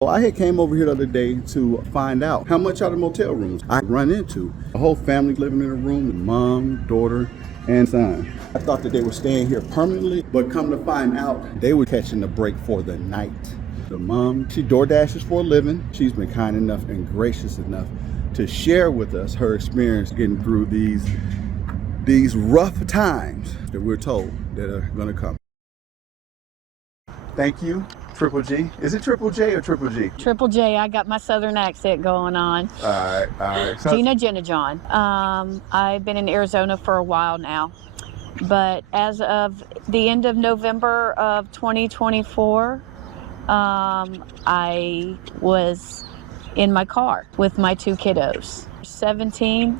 Well, I had came over here the other day to find out how much are the motel rooms. I run into a whole family living in a room, mom, daughter, and son. I thought that they were staying here permanently, but come to find out, they were catching a break for the night. The mom, she Doordashes for a living. She's been kind enough and gracious enough to share with us her experience getting through these rough times that we're told that are gonna come. Thank you, Triple G. Is it Triple J or Triple G? Triple J, I got my southern accent going on. All right. So Jena-JenneJohn. I've been in Arizona for a while now, but as of the end of November of 2024, I was in my car with my two kiddos, 17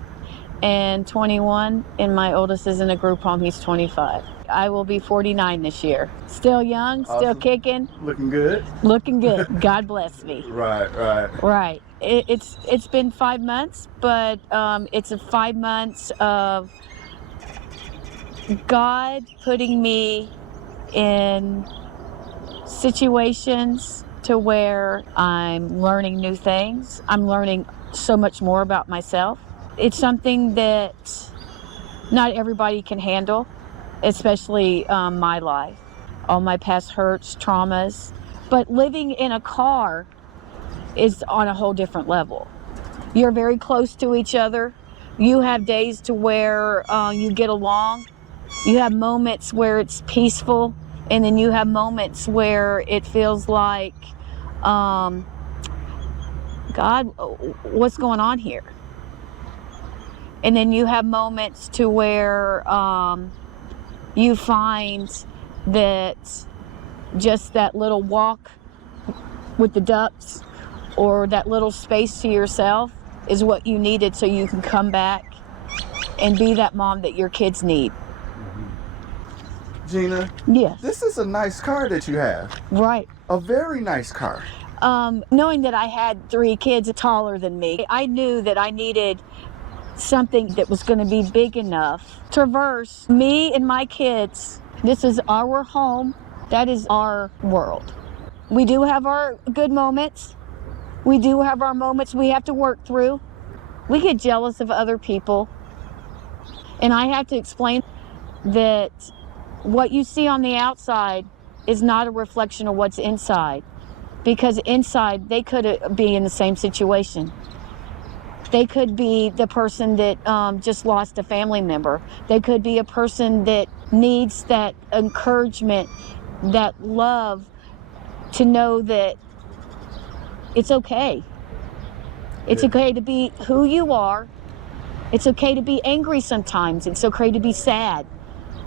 and 21, and my oldest is in a group home. He's 25. I will be 49 this year. Still young, still awesome. kicking. Looking good. Looking good. God bless me. Right. It's been 5 months, but it's 5 months of God putting me in situations to where I'm learning new things. I'm learning so much more about myself. It's something that not everybody can handle, especially my life, all my past hurts, traumas. But living in a car is on a whole different level. You're very close to each other. You have days to where you get along. You have moments where it's peaceful, and then you have moments where it feels like, God, what's going on here? And then you have moments to where you find that just that little walk with the ducks or that little space to yourself is what you needed so you can come back and be that mom that your kids need. Gina? Yes. This is a nice car that you have. Right. A very nice car. Knowing that I had 3 kids taller than me, I knew that I needed something that was going to be big enough to traverse me and my kids. This is our home. That is our world. We do have our good moments. We do have our moments we have to work through. We get jealous of other people. And I have to explain that what you see on the outside is not a reflection of what's inside. Because inside, they could be in the same situation. They could be the person that just lost a family member. They could be a person that needs that encouragement, that love, to know that it's okay. It's okay to be who you are. It's okay to be angry sometimes. It's okay to be sad.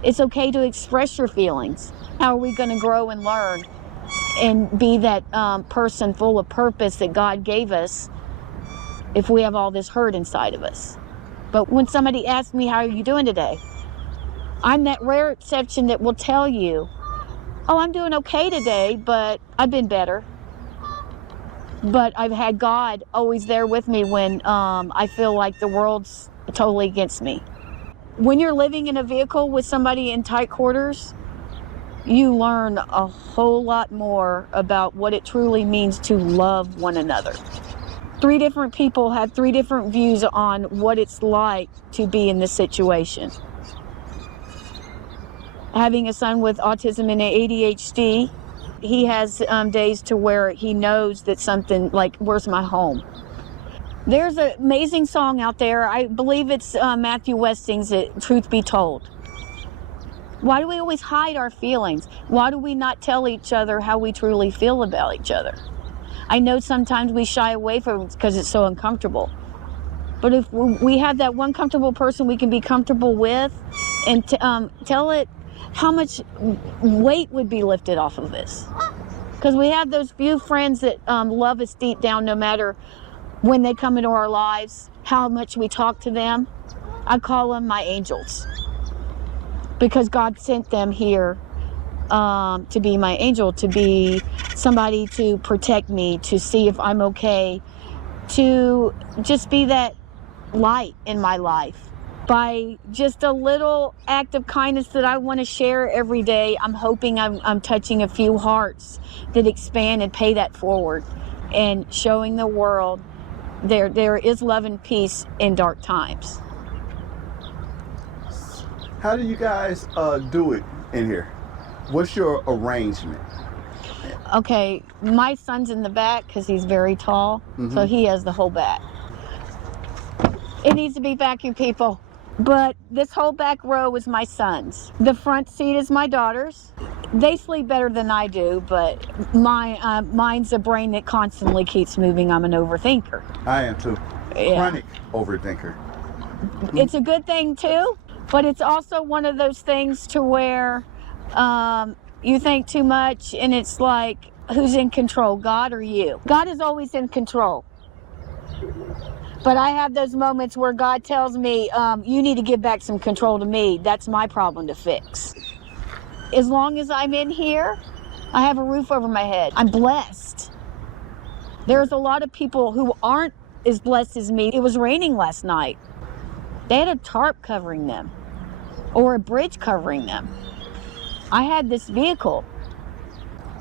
It's okay to express your feelings. How are we going to grow and learn and be that person full of purpose that God gave us if we have all this hurt inside of us? But when somebody asks me, how are you doing today? I'm that rare exception that will tell you, oh, I'm doing okay today, but I've been better. But I've had God always there with me when I feel like the world's totally against me. When you're living in a vehicle with somebody in tight quarters, you learn a whole lot more about what it truly means to love one another. 3 different people have 3 different views on what it's like to be in this situation. Having a son with autism and ADHD, he has days to where he knows that something like, where's my home? There's an amazing song out there. I believe it's Matthew Westing's Truth Be Told. Why do we always hide our feelings? Why do we not tell each other how we truly feel about each other? I know sometimes we shy away from it because it's so uncomfortable. But if we have that one comfortable person we can be comfortable with and tell it how much weight would be lifted off of this. Because we have those few friends that love us deep down no matter when they come into our lives, how much we talk to them. I call them my angels. Because God sent them here to be my angel, to be somebody to protect me, to see if I'm okay, to just be that light in my life. By just a little act of kindness that I want to share every day, I'm hoping I'm touching a few hearts that expand and pay that forward. and showing the world there is love and peace in dark times. How do you guys do it in here? What's your arrangement? Okay, my son's in the back because he's very tall, so he has the whole back. It needs to be vacuum, people. But this whole back row is my son's. The front seat is my daughter's. They sleep better than I do, but mine's a brain that constantly keeps moving. I'm an overthinker. I am too. Yeah. Chronic overthinker. It's a good thing too, but it's also one of those things to where you think too much, and it's like, who's in control, God or you? God is always in control. But I have those moments where God tells me, you need to give back some control to me. That's my problem to fix. As long as I'm in here, I have a roof over my head. I'm blessed. There's a lot of people who aren't as blessed as me. It was raining last night. They had a tarp covering them or a bridge covering them. I had this vehicle.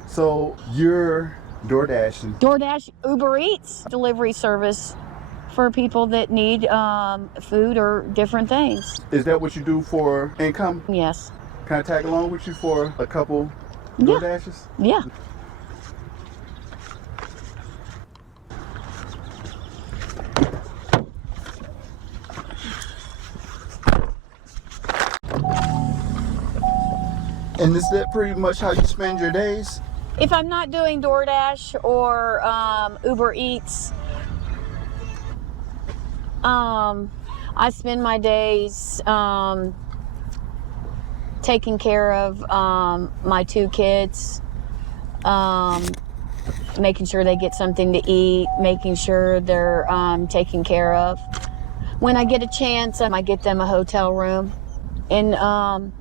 So you're Doordashing. DoorDash, Uber Eats delivery service for people that need food or different things. Is that what you do for income? Yes. Can I tag along with you for a couple DoorDashes? Yeah. And is that pretty much how you spend your days? If I'm not doing DoorDash or Uber Eats, I spend my days taking care of my two kids, making sure they get something to eat, making sure they're taken care of. When I get a chance, I get them a hotel room. And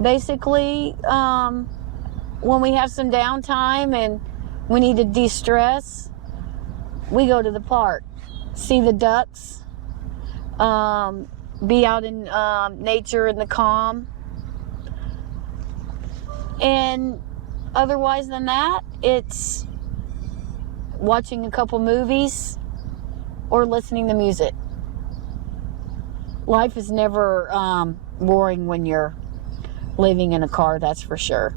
basically, when we have some downtime and we need to de-stress, we go to the park, see the ducks, be out in nature in the calm. And otherwise than that, it's watching a couple movies or listening to music. Life is never boring when you're living in a car, that's for sure.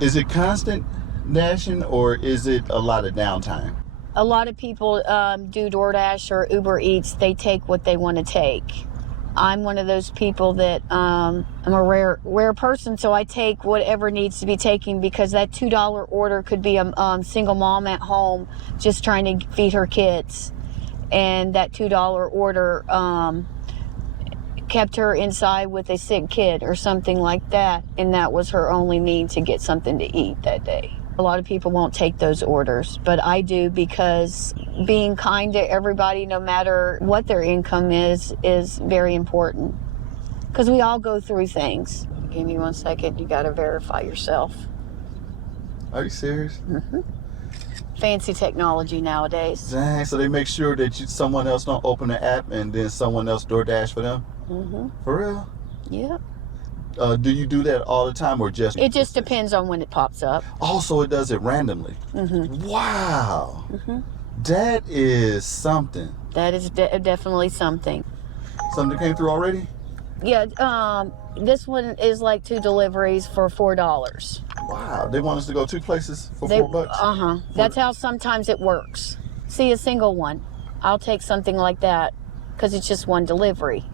Is it constant dashing or is it a lot of downtime? A lot of people do DoorDash or Uber Eats. They take what they want to take. I'm one of those people that I'm a rare person, so I take whatever needs to be taken, because that $2 order could be a single mom at home just trying to feed her kids, and that $2 order kept her inside with a sick kid or something like that, and that was her only means to get something to eat that day. A lot of people won't take those orders, but I do, because being kind to everybody, no matter what their income is very important. Because we all go through things. Give me 1 second, you gotta verify yourself. Are you serious? Mm-hmm. Fancy technology nowadays. Dang, so they make sure that someone else don't open the app and then someone else DoorDash for them? Mm-hmm. For real? Yeah. Do you do that all the time or just? It just depends on when it pops up. Also, it does it randomly. Mm-hmm. Wow. Mm-hmm. That is something. That is definitely something. Something came through already? Yeah, this one is like 2 deliveries for $4. Wow, they want us to go 2 places for $4? Uh-huh. That's how sometimes it works. See, a single one, I'll take something like that because it's just 1 delivery.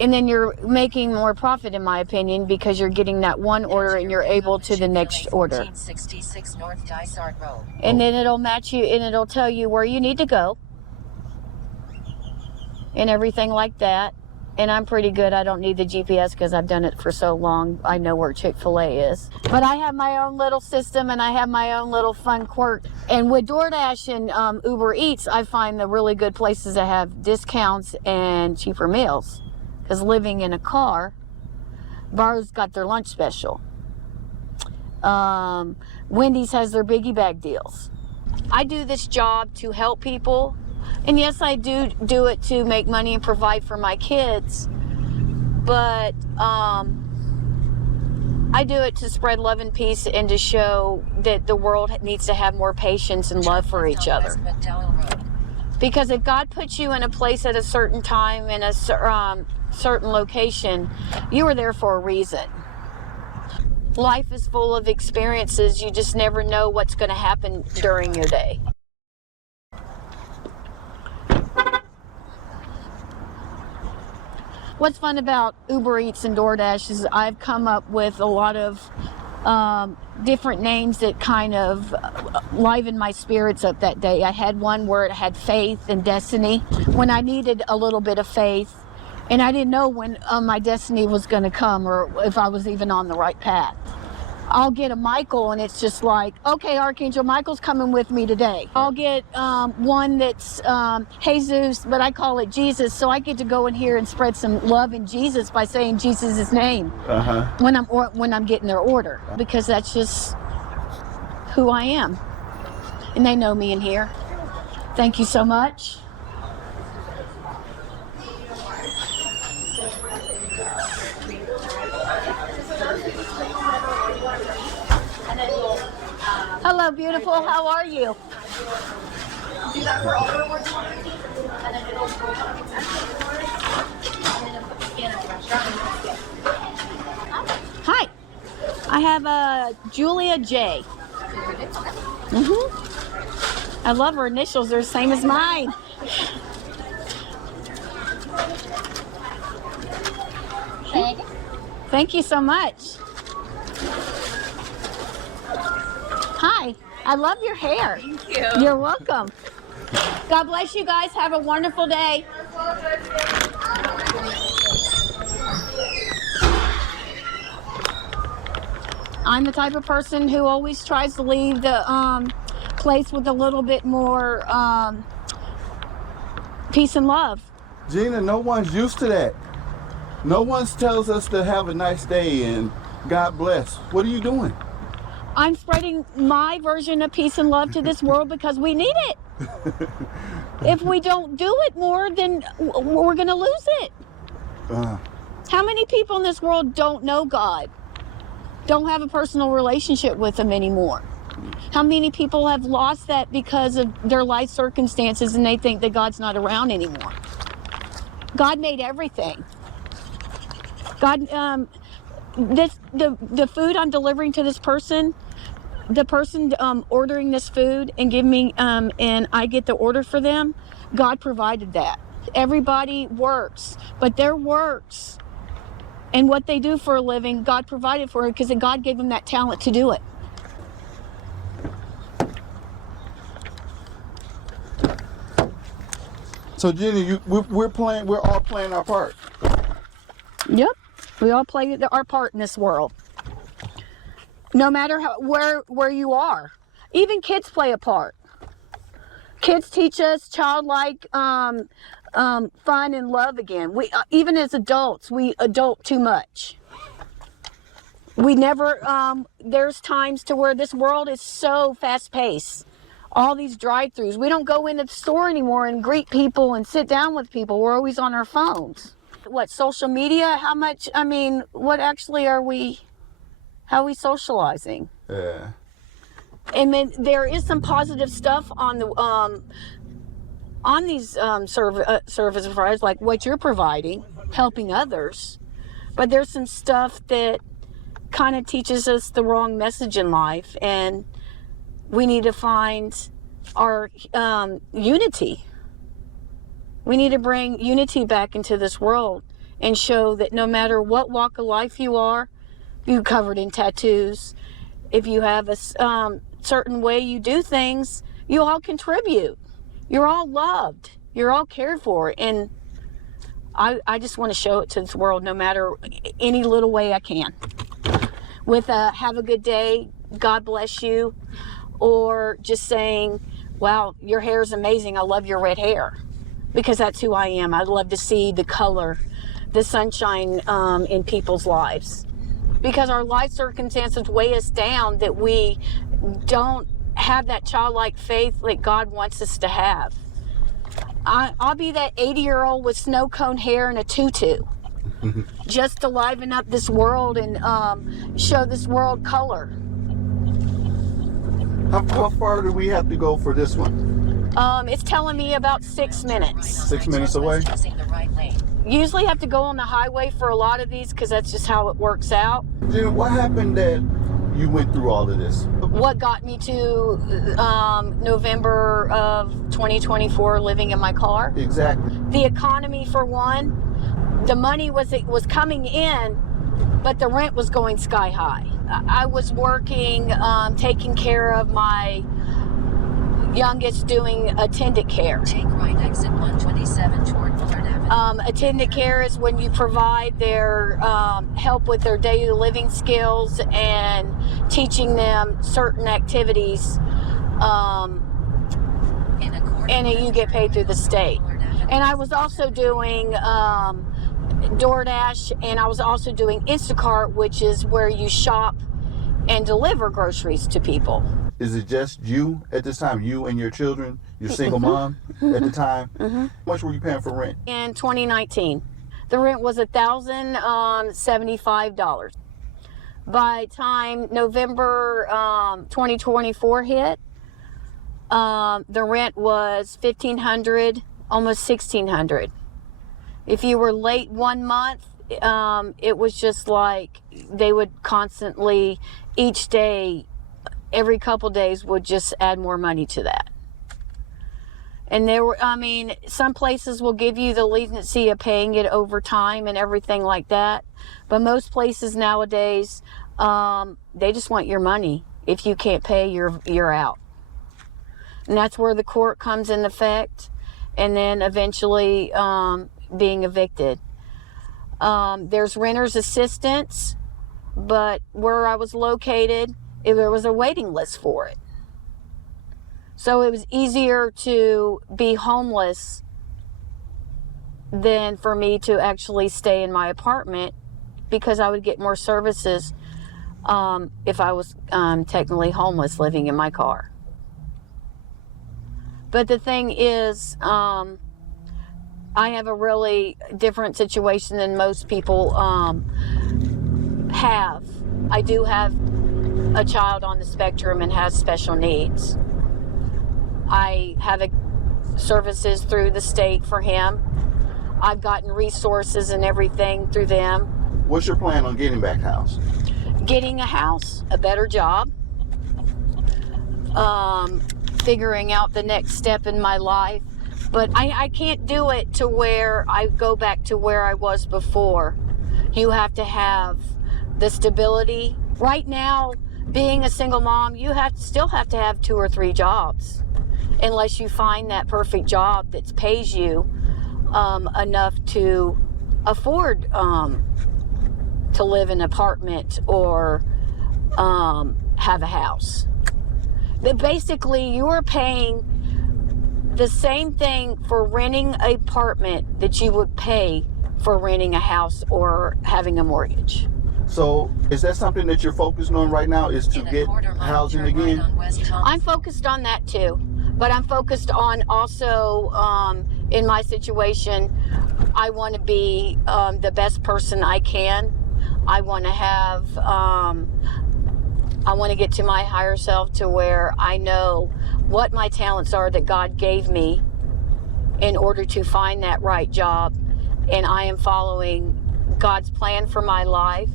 And then you're making more profit, in my opinion, because you're getting that 1 order and you're able to the next order. 1466 North Dysart Road. And then it'll match you, and it'll tell you where you need to go and everything like that. And I'm pretty good. I don't need the GPS because I've done it for so long. I know where Chick-fil-A is. But I have my own little system, and I have my own little fun quirk. And with DoorDash and Uber Eats, I find the really good places that have discounts and cheaper meals. Because living in a car, Bar's got their lunch special. Wendy's has their biggie bag deals. I do this job to help people. And yes, I do it to make money and provide for my kids. But I do it to spread love and peace and to show that the world needs to have more patience and love for each other. Because if God puts you in a place at a certain time in a certain location, you are there for a reason. Life is full of experiences. You just never know what's going to happen during your day. What's fun about Uber Eats and DoorDash is I've come up with a lot of different names that kind of liven my spirits up that day. I had one where it had faith and destiny when I needed a little bit of faith, and I didn't know when my destiny was going to come or if I was even on the right path. I'll get a Michael, and it's just like, okay, Archangel Michael's coming with me today. I'll get one that's Jesus, but I call it Jesus, so I get to go in here and spread some love in Jesus by saying Jesus' name when I'm getting their order, because that's just who I am, and they know me in here. Thank you so much. Hello, beautiful. How are you? Do that for all the rewards. And then it'll go Hi. I have a Julia J. I love her initials. They're the same as mine. Thank you so much. Hi, I love your hair. Thank you. You're welcome. God bless you guys. Have a wonderful day. I'm the type of person who always tries to leave the place with a little bit more peace and love. Gina, no one's used to that. No one tells us to have a nice day and God bless. What are you doing? I'm spreading my version of peace and love to this world because we need it. If we don't do it more, then we're going to lose it. How many people in this world don't know God? Don't have a personal relationship with Him anymore? How many people have lost that because of their life circumstances and they think that God's not around anymore? God made everything. God, the food I'm delivering to this person, the person ordering this food and give me and I get the order for them, God provided that. Everybody works, but their works and what they do for a living, God provided for it because God gave them that talent to do it. So Jenny, we're all playing our part. Yep, we all play our part in this world. No matter where you are, even kids play a part. Kids teach us childlike fun and love again. We even as adults, we adult too much. We never. There's times to where this world is so fast-paced. All these drive-throughs. We don't go into the store anymore and greet people and sit down with people. We're always on our phones. What, social media? How much? I mean, what actually are we? How are we socializing? Yeah. And then there is some positive stuff on the on these service providers, like what you're providing, helping others. But there's some stuff that kind of teaches us the wrong message in life, and we need to find our unity. We need to bring unity back into this world and show that no matter what walk of life you are, you covered in tattoos, if you have a certain way you do things, you all contribute. You're all loved. You're all cared for. And I just want to show it to this world no matter any little way I can. With a have a good day, God bless you, or just saying, wow, your hair is amazing. I love your red hair. Because that's who I am. I love to see the color, the sunshine in people's lives. Because our life circumstances weigh us down that we don't have that childlike faith that God wants us to have. I'll be that 80-year-old with snow cone hair and a tutu. just to liven up this world and show this world color. How far do we have to go for this one? It's telling me about 6 minutes. 6 minutes away? Using the right lane. Usually have to go on the highway for a lot of these because that's just how it works out. Jenna, what happened that you went through all of this? What got me to November of 2024 living in my car? Exactly. The economy, for one. The money was coming in, but the rent was going sky high. I was working, taking care of my youngest, doing attendant care. Take right exit 127 toward Bullard Avenue. Attendant care is when you provide their help with their daily living skills and teaching them certain activities, and you get paid through the state. And I was also doing Doordash, and I was also doing Instacart, which is where you shop and deliver groceries to people. Is it just you at this time? You and your children? Your single mom at the time? How much were you paying for rent? In 2019, the rent was $1,075. By time November 2024 hit, the rent was $1,500, almost $1,600. If you were late 1 month, it was just like they would constantly, each day, every couple days, would just add more money to that. And there were, some places will give you the leniency of paying it over time and everything like that. But most places nowadays, they just want your money. If you can't pay, you're out. And that's where the court comes in effect. And then eventually being evicted. There's renter's assistance, but where I was located, there was a waiting list for it. So it was easier to be homeless than for me to actually stay in my apartment, because I would get more services if I was technically homeless living in my car. But the thing is, I have a really different situation than most people have. I do have a child on the spectrum and has special needs. I have services through the state for him. I've gotten resources and everything through them. What's your plan on getting back house? Getting a house, a better job, figuring out the next step in my life. But I can't do it to where I go back to where I was before. You have to have the stability. Right now, being a single mom, you still have to have 2 or 3 jobs, unless you find that perfect job that pays you enough to afford to live in an apartment or have a house. But basically, you are paying the same thing for renting an apartment that you would pay for renting a house or having a mortgage. So is that something that you're focusing on right now, is to get housing again? I'm focused on that too, but I'm focused on also, in my situation, I want to be the best person I can. I want to have, I want to get to my higher self to where I know what my talents are that God gave me in order to find that right job. And I am following God's plan for my life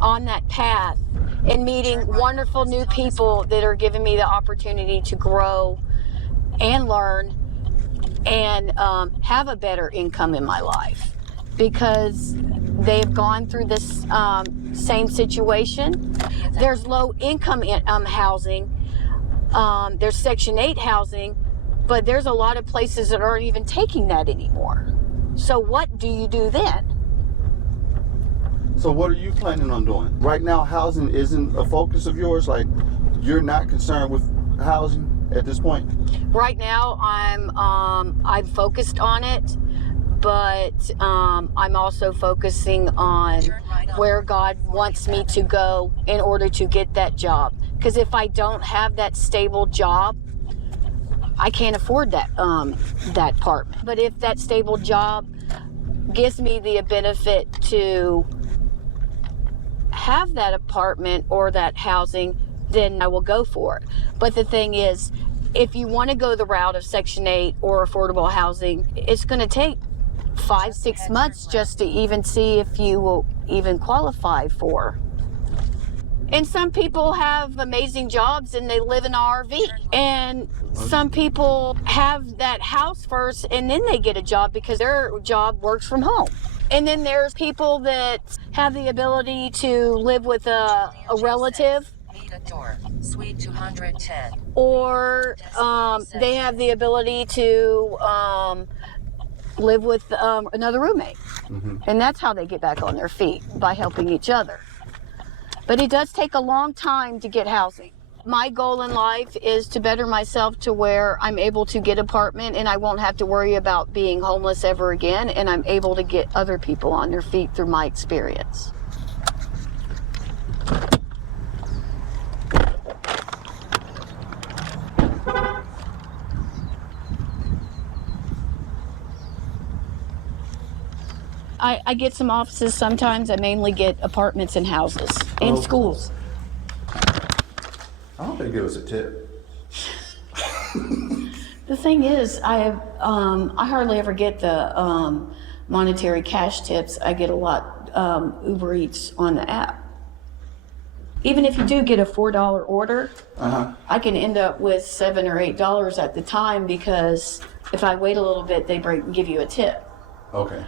on that path and meeting wonderful new people that are giving me the opportunity to grow and learn and have a better income in my life, because they've gone through this same situation. There's low income housing. There's Section 8 housing, but there's a lot of places that aren't even taking that anymore. So what do you do then? So what are you planning on doing? Right now, housing isn't a focus of yours? Like, you're not concerned with housing at this point? Right now, I'm focused on it, but I'm also focusing on where God wants me to go in order to get that job. Because if I don't have that stable job, I can't afford that apartment. But if that stable job gives me the benefit to have that apartment or that housing, then I will go for it. But the thing is, if you want to go the route of Section 8 or affordable housing, it's going to take 5-6 months just to even see if you will even qualify for. And some people have amazing jobs and they live in an RV. And some people have that house first and then they get a job because their job works from home. And then there's people that have the ability to live with a relative. Suite 210. Or they have the ability to live with another roommate. Mm-hmm. And that's how they get back on their feet, by helping each other. But it does take a long time to get housing. My goal in life is to better myself to where I'm able to get an apartment and I won't have to worry about being homeless ever again, and I'm able to get other people on their feet through my experience. I get some offices sometimes. I mainly get apartments and houses and schools. I don't think give us a tip. The thing is, I hardly ever get the monetary cash tips. I get a lot Uber Eats on the app. Even if you do get a $4 order, I can end up with $7 or $8 at the time, because if I wait a little bit, they give you a tip. Okay.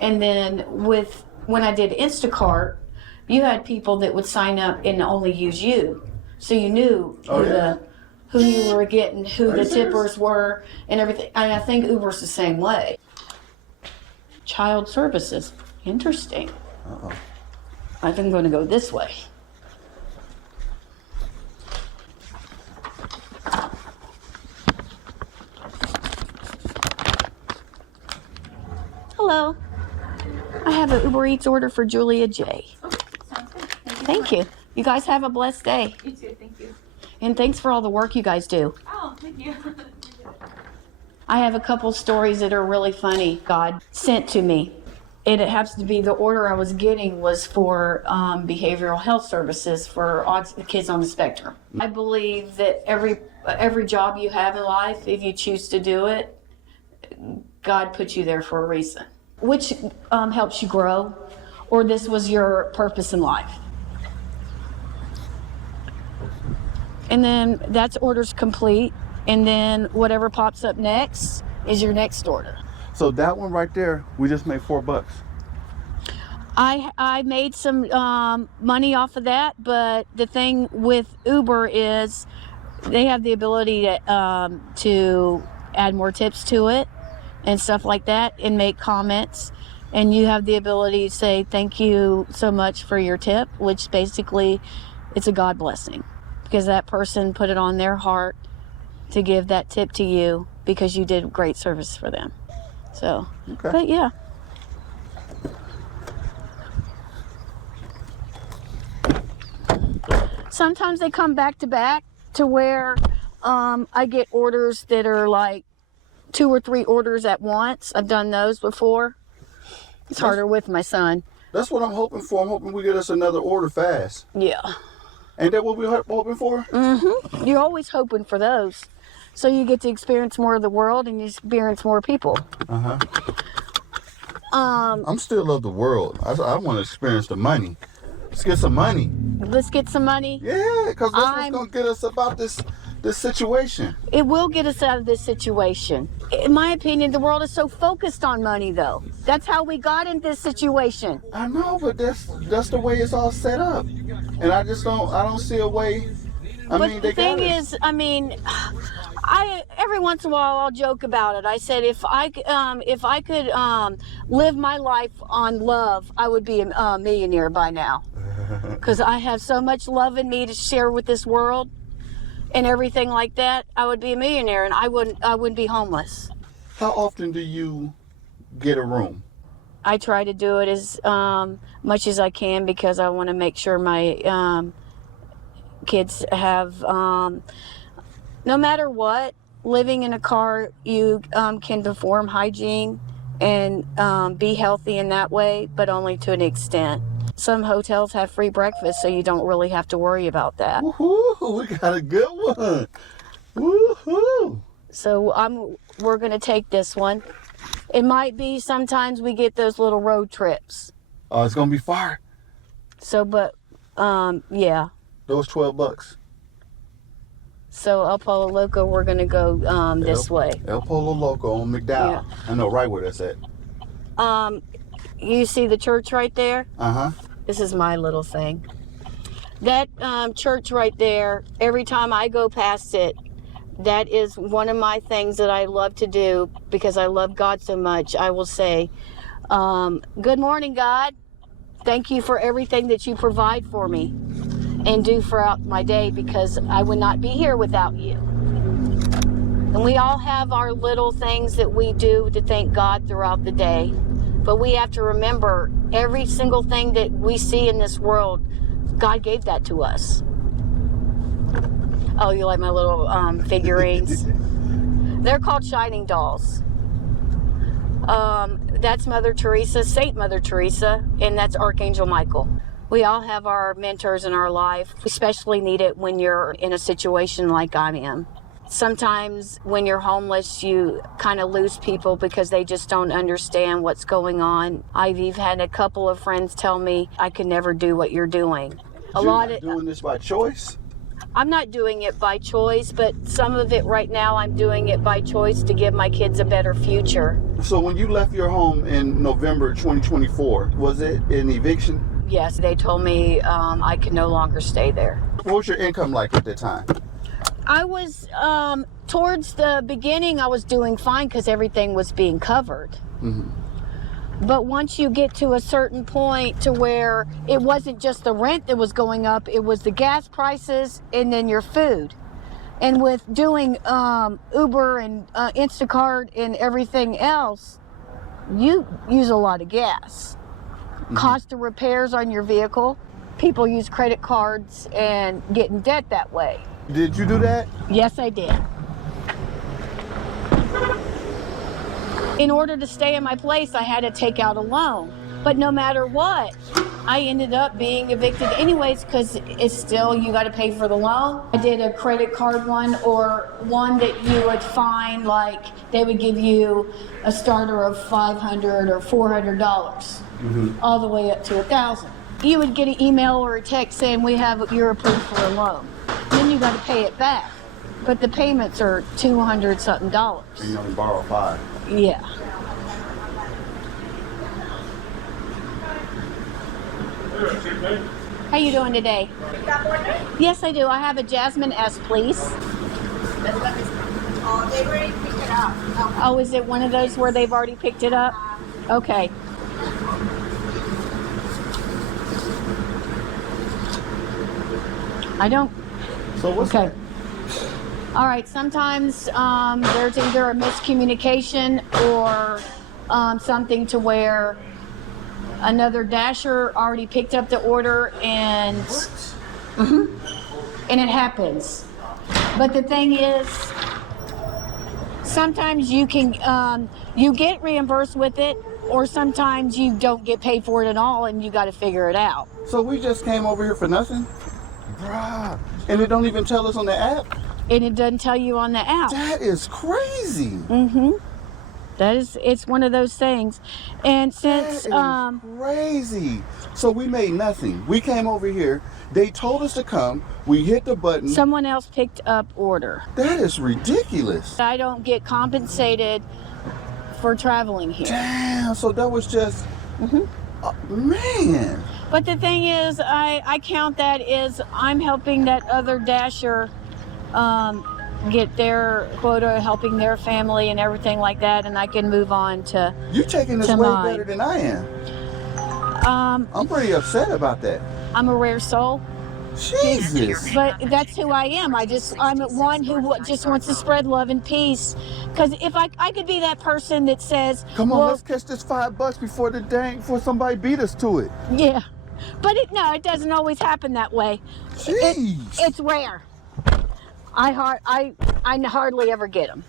And then when I did Instacart, you had people that would sign up and only use you, so you knew who you were getting, who the tippers were, and everything. And I think Uber's the same way. Child services, interesting. I think I'm going to go this way. Hello. I have an Uber Eats order for Julia J. Okay, sounds good. Thank you. You guys have a blessed day. You too, thank you. And thanks for all the work you guys do. Oh, thank you. I have a couple stories that are really funny God sent to me. And it happens to be the order I was getting was for behavioral health services for kids on the spectrum. I believe that every job you have in life, if you choose to do it, God put you there for a reason. Which helps you grow, or this was your purpose in life. And then that's orders complete, and then whatever pops up next is your next order. So that one right there, we just made $4. I made some money off of that, but the thing with Uber is they have the ability to add more tips to it and stuff like that, and make comments, and you have the ability to say thank you so much for your tip, which basically it's a God blessing, because that person put it on their heart to give that tip to you because you did great service for them. So, okay. But yeah. Sometimes they come back to back to where I get orders that are like 2 or 3 orders at once. I've done those before. It's harder with my son. That's what I'm hoping for. I'm hoping we get us another order fast. Yeah. Ain't that what we're hoping for? Mm-hmm. You're always hoping for those. So you get to experience more of the world and you experience more people. I'm still of the world. I want to experience the money. Let's get some money. Let's get some money. Yeah, because that's what's going to get us about this situation. It will get us out of this situation. In my opinion, the world is so focused on money, though. That's how we got in this situation. I know, but that's the way it's all set up. And I don't see a way. But the thing is, every once in a while I'll joke about it. I said if I could live my life on love, I would be a millionaire by now. Because I have so much love in me to share with this world and everything like that. I would be a millionaire, and I wouldn't be homeless. How often do you get a room? I try to do it as much as I can, because I want to make sure my kids have, no matter what, living in a car, you can perform hygiene and be healthy in that way, but only to an extent. Some hotels have free breakfast, so you don't really have to worry about that. Woohoo! We got a good one. Woohoo! So we're gonna take this one. It might be sometimes we get those little road trips. Oh, it's gonna be far. So, but yeah. Those $12. So El Polo Loco, we're gonna go this way. El Polo Loco on McDowell. Yeah. I know right where that's at. You see the church right there? Uh-huh. This is my little thing. That church right there, every time I go past it, that is one of my things that I love to do because I love God so much. I will say, good morning, God. Thank you for everything that you provide for me and do throughout my day, because I would not be here without you. And we all have our little things that we do to thank God throughout the day. But we have to remember every single thing that we see in this world, God gave that to us. Oh, you like my little figurines? They're called shining dolls. That's Mother Teresa, Saint Mother Teresa, and that's Archangel Michael. We all have our mentors in our life. We especially need it when you're in a situation like I am. Sometimes when you're homeless, you kind of lose people because they just don't understand what's going on. I've even had a couple of friends tell me, I could never do what you're doing. You're not doing this by choice? I'm not doing it by choice, but some of it right now I'm doing it by choice to give my kids a better future. So when you left your home in November 2024, was it an eviction? Yes, they told me I can no longer stay there. What was your income like at the time? I was, towards the beginning, I was doing fine because everything was being covered. Mm-hmm. But once you get to a certain point to where it wasn't just the rent that was going up, it was the gas prices and then your food. And with doing Uber and Instacart and everything else, you use a lot of gas. Mm-hmm. Cost of repairs on your vehicle. People use credit cards and get in debt that way. Did you do that? Yes, I did. In order to stay in my place, I had to take out a loan. But no matter what, I ended up being evicted anyways because it's still, you got to pay for the loan. I did a credit card one, or one that you would find, like they would give you a starter of $500 or $400, all the way up to $1,000. You would get an email or a text saying, you're approved for a loan. Then you got to pay it back. But the payments are $200 something. And you only borrow $5. Yeah. How you doing today? You got order? Yes, I do. I have a Jasmine S, please. Oh, they already picked it up. Okay. Oh, is it one of those where they've already picked it up? Okay. I don't. So what's Okay. that? All right. Sometimes there's either a miscommunication or something to where another dasher already picked up the order and and it happens. But the thing is, sometimes you can you get reimbursed with it, or sometimes you don't get paid for it at all, and you got to figure it out. So we just came over here for nothing? Bruh. And it don't even tell us on the app? And it doesn't tell you on the app. That is crazy. It's one of those things. And since that is crazy. So we made nothing. We came over here. They told us to come. We hit the button. someone else picked up order, That is ridiculous. I don't get compensated for traveling here. Damn. So that was just, man. But the thing is, I count that as I'm helping that other dasher get their quota, helping their family and everything like that, and I can move on to. You're taking this To way mine. better than I am. I'm pretty upset about that. I'm a rare soul, Jesus. but that's who I am. I'm one who just wants to spread love and peace. Because if I could be that person that says, Come on, well, let's catch this $5 before somebody beat us to it. yeah. But it doesn't always happen that way. Jeez. It's rare. I hardly ever get them.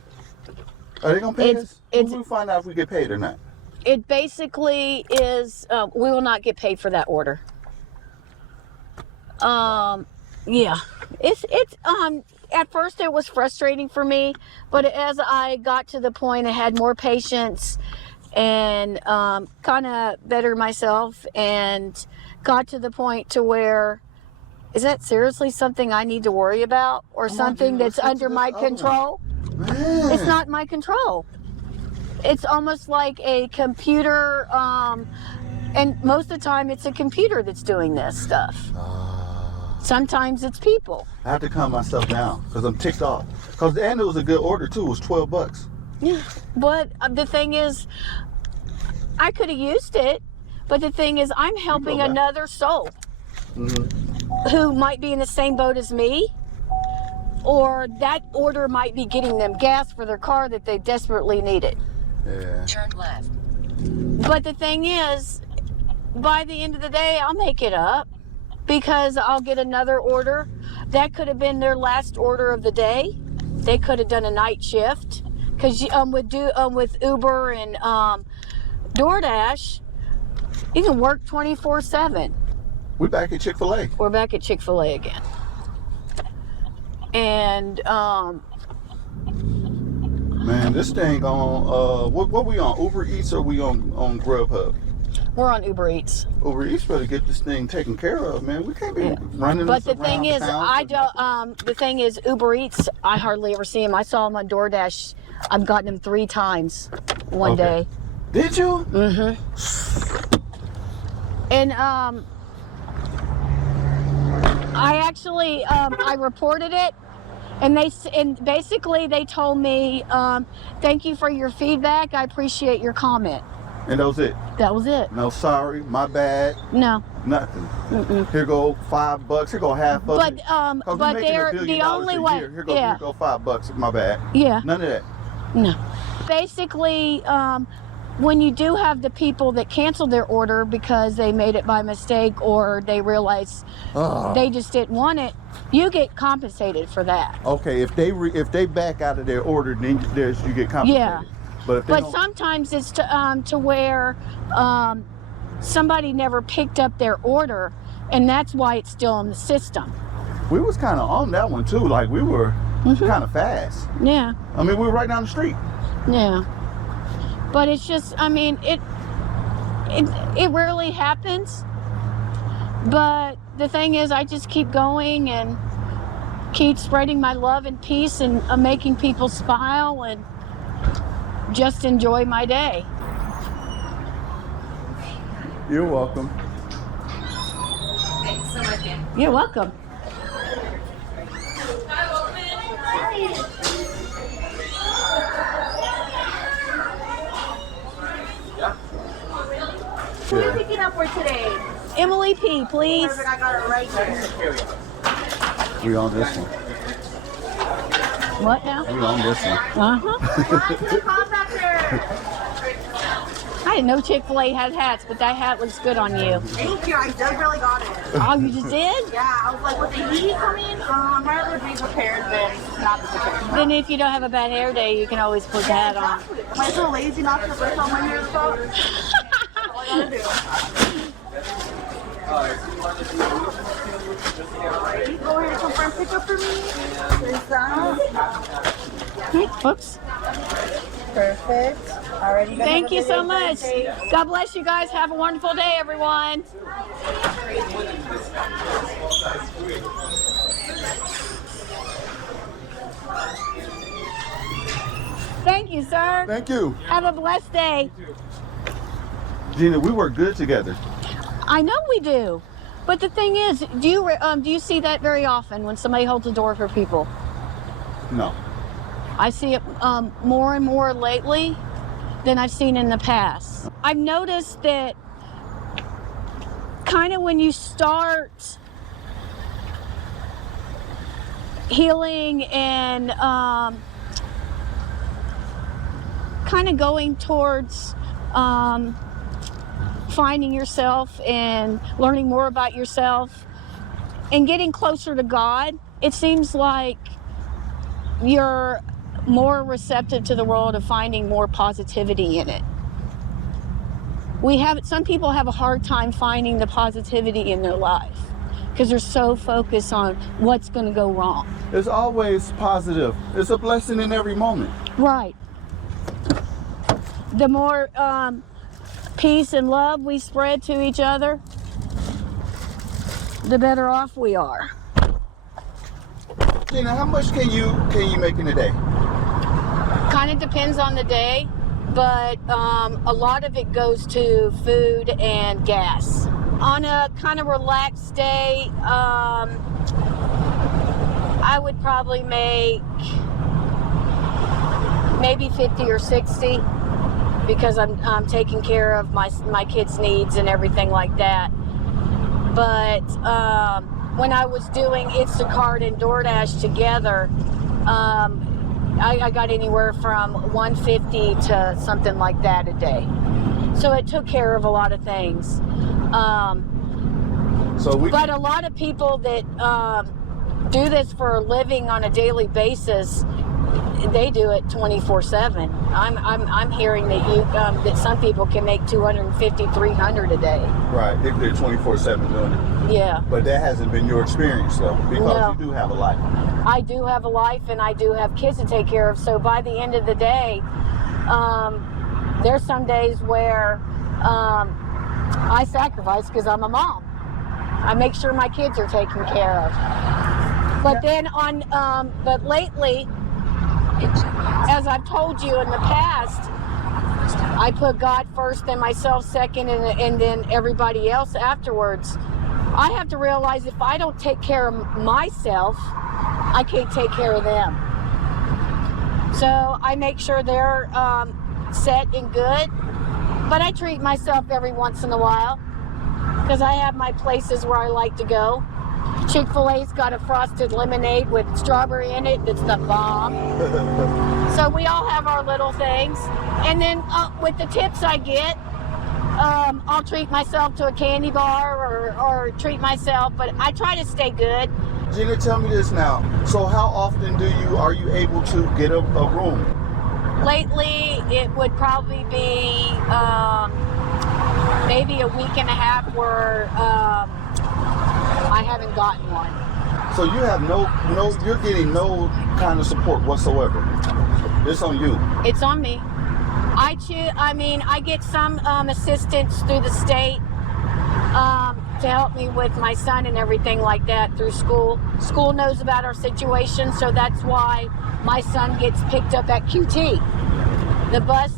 Are they gonna pay it's- us? We'll find out if we get paid or not. It basically is, we will not get paid for that order. Yeah, it's at first it was frustrating for me, but as I got to the point, I had more patience and kind of better myself, and got to the point to where, is that seriously something I need to worry about, or something that's under my control? Man. It's not my control. It's almost like a computer, and most of the time it's a computer that's doing this stuff. Sometimes it's people. I have to calm myself down because I'm ticked off. And it was a good order too. It was $12. Yeah. But the thing is, I could have used it, but the thing is, I'm helping another soul who might be in the same boat as me, or that order might be getting them gas for their car that they desperately needed. Yeah. Turn left. But the thing is, by the end of the day, I'll make it up, because I'll get another order. That could have been their last order of the day. They could have done a night shift, because with Uber and DoorDash, you can work 24/7. We're back at Chick-fil-A. We're back at Chick-fil-A again. And Man, this thing on what we on? Uber Eats or we on Grubhub? we're on Uber Eats. Uber Eats better get this thing taken care of, man. We can't be running. But this the thing around is, town I for don't. The thing is, Uber Eats, I hardly ever see them. I saw them on DoorDash. I've gotten them 3 times one Okay. day. Did you? And I actually I reported it, and basically they told me, thank you for your feedback. I appreciate your comment. And that was it. That was it. No, sorry, my bad. No. Nothing. Here go $5. Here go half of But it. 'Cause we but making they're $1 billion the only a way. year. Here go $5. My bad. Yeah. None of that. No. Basically, when you do have the people that cancel their order because they made it by mistake, or they realize they just didn't want it, you get compensated for that. Okay, if they back out of their order, then you get compensated. Yeah. But if they But don't, sometimes it's to where somebody never picked up their order, and that's why it's still in the system. we was kind of on that one too. Like we were kind of fast. Yeah. I mean, we were right down the street. Yeah. But it's just, I mean, it rarely happens. But the thing is, I just keep going and keep spreading my love and peace, and making people smile, and just enjoy my day. You're welcome. Thanks so much, Dan. You're welcome. Who are you picking up for today? Emily P., please. Perfect, I got it right here. We on this one. What now? We on this one. Uh-huh. To the compactor. I didn't know Chick-fil-A had hats, but that hat looks good on you. Thank you. I just really got it. Oh, you just did? Yeah, I was like, with the heat coming, I'd rather be prepared than not be prepared. Then if you don't have a bad hair day, you can always put the hat on. Exactly. Am I so lazy not to brush out my hair about? All I gotta do. Alrighty, go ahead and confirm pickup for me. There's that. Whoops. Perfect. Alrighty, guys. Thank you have a so good much. day. God bless you guys. Have a wonderful day, everyone. Thank you, sir. Thank you, Have a blessed day. Gina. We work good together. I know we do. But the thing is, do you see that very often when somebody holds the door for people? No. I see it more and more lately than I've seen in the past. I've noticed that kind of when you start healing and kind of going towards finding yourself and learning more about yourself and getting closer to God, it seems like you're more receptive to the world of finding more positivity in it. some people have a hard time finding the positivity in their life because they're so focused on what's going to go wrong. It's always positive. It's a blessing in every moment. Right. The more peace and love we spread to each other, the better off we are. Gina, how much can you make in a day? Kind of depends on the day, but a lot of it goes to food and gas. On a kind of relaxed day, I would probably make maybe 50 or 60 because I'm taking care of my kids' needs and everything like that. But when I was doing Instacart and DoorDash together, I got anywhere from 150 to something like that a day. So it took care of a lot of things. But a lot of people that do this for a living on a daily basis, they do it 24/7. I'm hearing that that some people can make 250, 300 a day. Right, if they're 24/7 doing it. Yeah. But that hasn't been your experience though, because No. you do have a life. I do have a life and I do have kids to take care of. So by the end of the day, there's some days where I sacrifice because I'm a mom. I make sure my kids are taken care of. But then but lately, as I've told you in the past, I put God first and myself second and then everybody else afterwards. I have to realize if I don't take care of myself, I can't take care of them. So I make sure they're set and good, but I treat myself every once in a while because I have my places where I like to go. Chick-fil-A's got a frosted lemonade with strawberry in it. It's the bomb. So we all have our little things. And then with the tips I get, I'll treat myself to a candy bar or treat myself, but I try to stay good. Gina, tell me this now. So how often are you able to get a room? Lately, it would probably be maybe a week and a half where I haven't gotten one. So you have you're getting no kind of support whatsoever. It's on you. It's on me. I get some assistance through the state to help me with my son and everything like that through school. School knows about our situation, so that's why my son gets picked up at QT. The bus,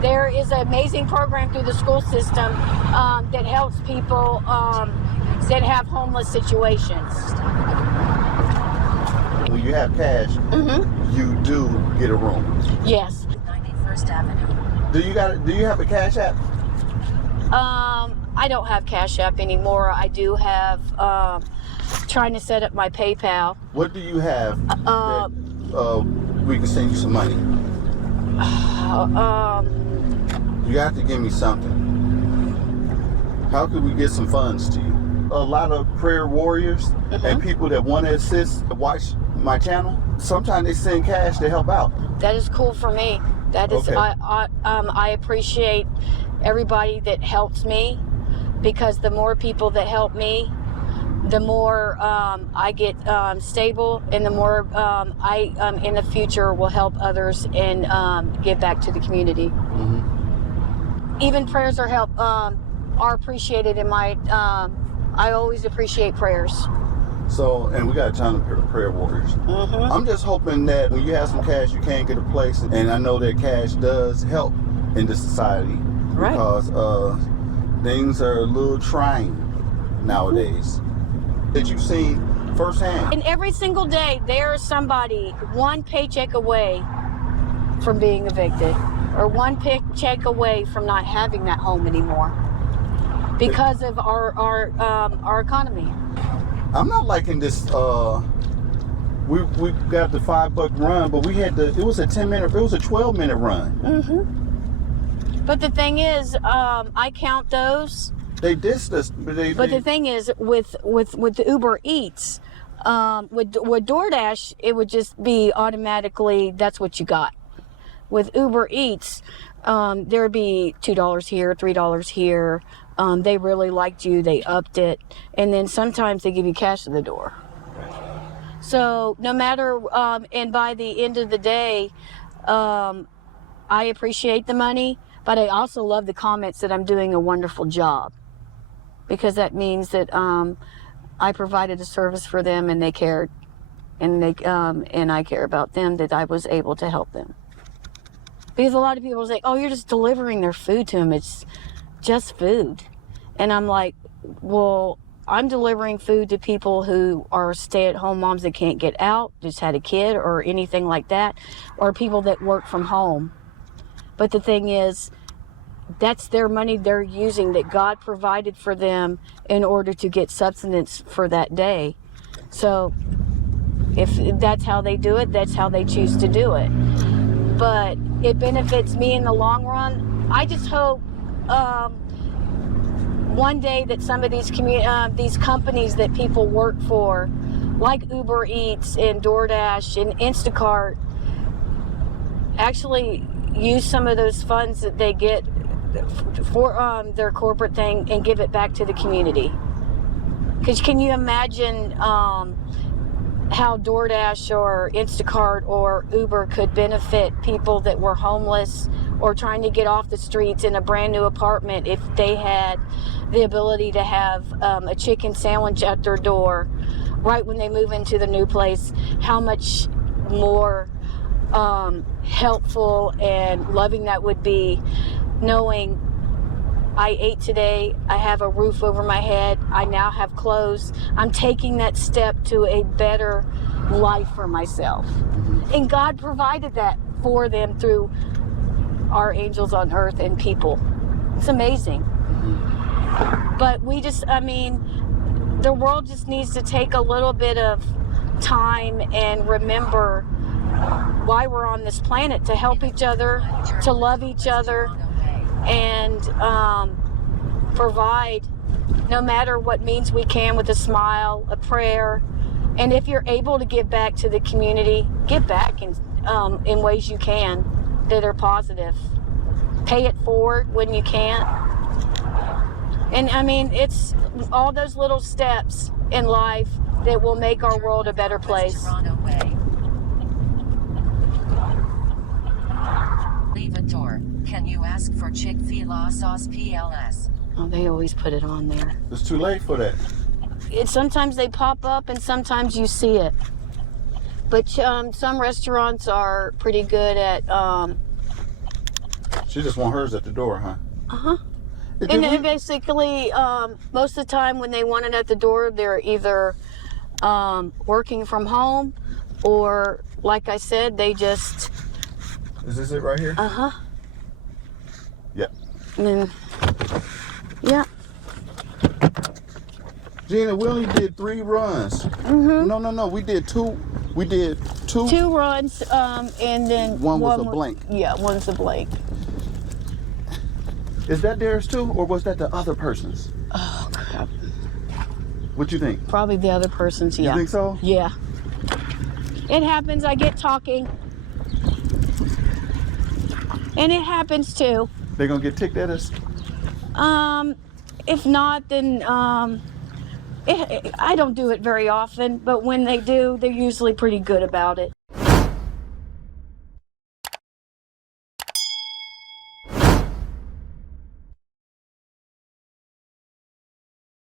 there is an amazing program through the school system that helps people that have homeless situations. When you have cash, you do get a room. Yes. 91st Avenue. Do you have a Cash App? I don't have Cash App anymore. I do have trying to set up my PayPal. What do you have that we can send you some money? You have to give me something. How could we get some funds to you? A lot of prayer warriors and people that want to assist, watch my channel, sometimes they send cash to help out. That is cool for me. That is, okay. I appreciate everybody that helps me, because the more people that help me, the more I get stable, and the more I in the future will help others and give back to the community. Even prayers are appreciated in my. I always appreciate prayers. So, and we got a ton of prayer warriors. I'm just hoping that when you have some cash, you can get a place. And I know that cash does help in this society, Right. because things are a little trying nowadays. That you've seen firsthand. And every single day, there is somebody one paycheck away from being evicted, or one paycheck away from not having that home anymore, because of our economy. I'm not liking this. We got the $5 run, but it was a 10-minute. It was a 12-minute run. But the thing is, I count those. They dissed us, but the thing is, with the Uber Eats, with DoorDash, it would just be automatically, that's what you got. with Uber Eats, there'd be $2 here, $3 here. They really liked you, they upped it, and then sometimes they give you cash at the door. So no matter, and by the end of the day, I appreciate the money, but I also love the comments that I'm doing a wonderful job, because that means that I provided a service for them and they cared, and I care about them, that I was able to help them. Because a lot of people say, oh, you're just delivering their food to them. It's just food. And I'm like, well, I'm delivering food to people who are stay-at-home moms that can't get out, just had a kid or anything like that, or people that work from home. But the thing is, that's their money they're using that God provided for them in order to get subsistence for that day. So if that's how they do it, that's how they choose to do it. But it benefits me in the long run. I just hope one day that some of these companies that people work for, like Uber Eats and DoorDash and Instacart, actually use some of those funds that they get for their corporate thing and give it back to the community. Because can you imagine how DoorDash or Instacart or Uber could benefit people that were homeless or trying to get off the streets in a brand new apartment if they had the ability to have a chicken sandwich at their door right when they move into the new place? How much more helpful and loving that would be, knowing I ate today, I have a roof over my head, I now have clothes, I'm taking that step to a better life for myself. And God provided that for them through our angels on earth and people. It's amazing. But we just, the world just needs to take a little bit of time and remember why we're on this planet, to help each other, to love each other, and provide no matter what means we can, with a smile, a prayer. And if you're able to give back to the community, give back in ways you can that are positive. Pay it forward when you can't. And it's all those little steps in life that will make our world a better place. Leave a door. Can you ask for Chick-fil-A sauce PLS? Oh, they always put it on there. It's too late for that. Sometimes they pop up and sometimes you see it. But some restaurants are pretty good at... She just want hers at the door, huh? Uh-huh. And then basically, most of the time when they want it at the door, they're either working from home, or, like I said, they just... Is this it right here? Uh-huh. Yep. And then, yeah. Gina, we only did 3 runs. Mm-hmm. No. We did 2. We did 2. 2 runs, and then... One was a blank. Yeah, one's a blank. Is that theirs too, or was that the other person's? Oh, crap. What you think? Probably the other person's, yeah. You think so? Yeah. It happens. I get talking. And it happens too. They gonna get ticked at us? If not, then I don't do it very often, but when they do, they're usually pretty good about it.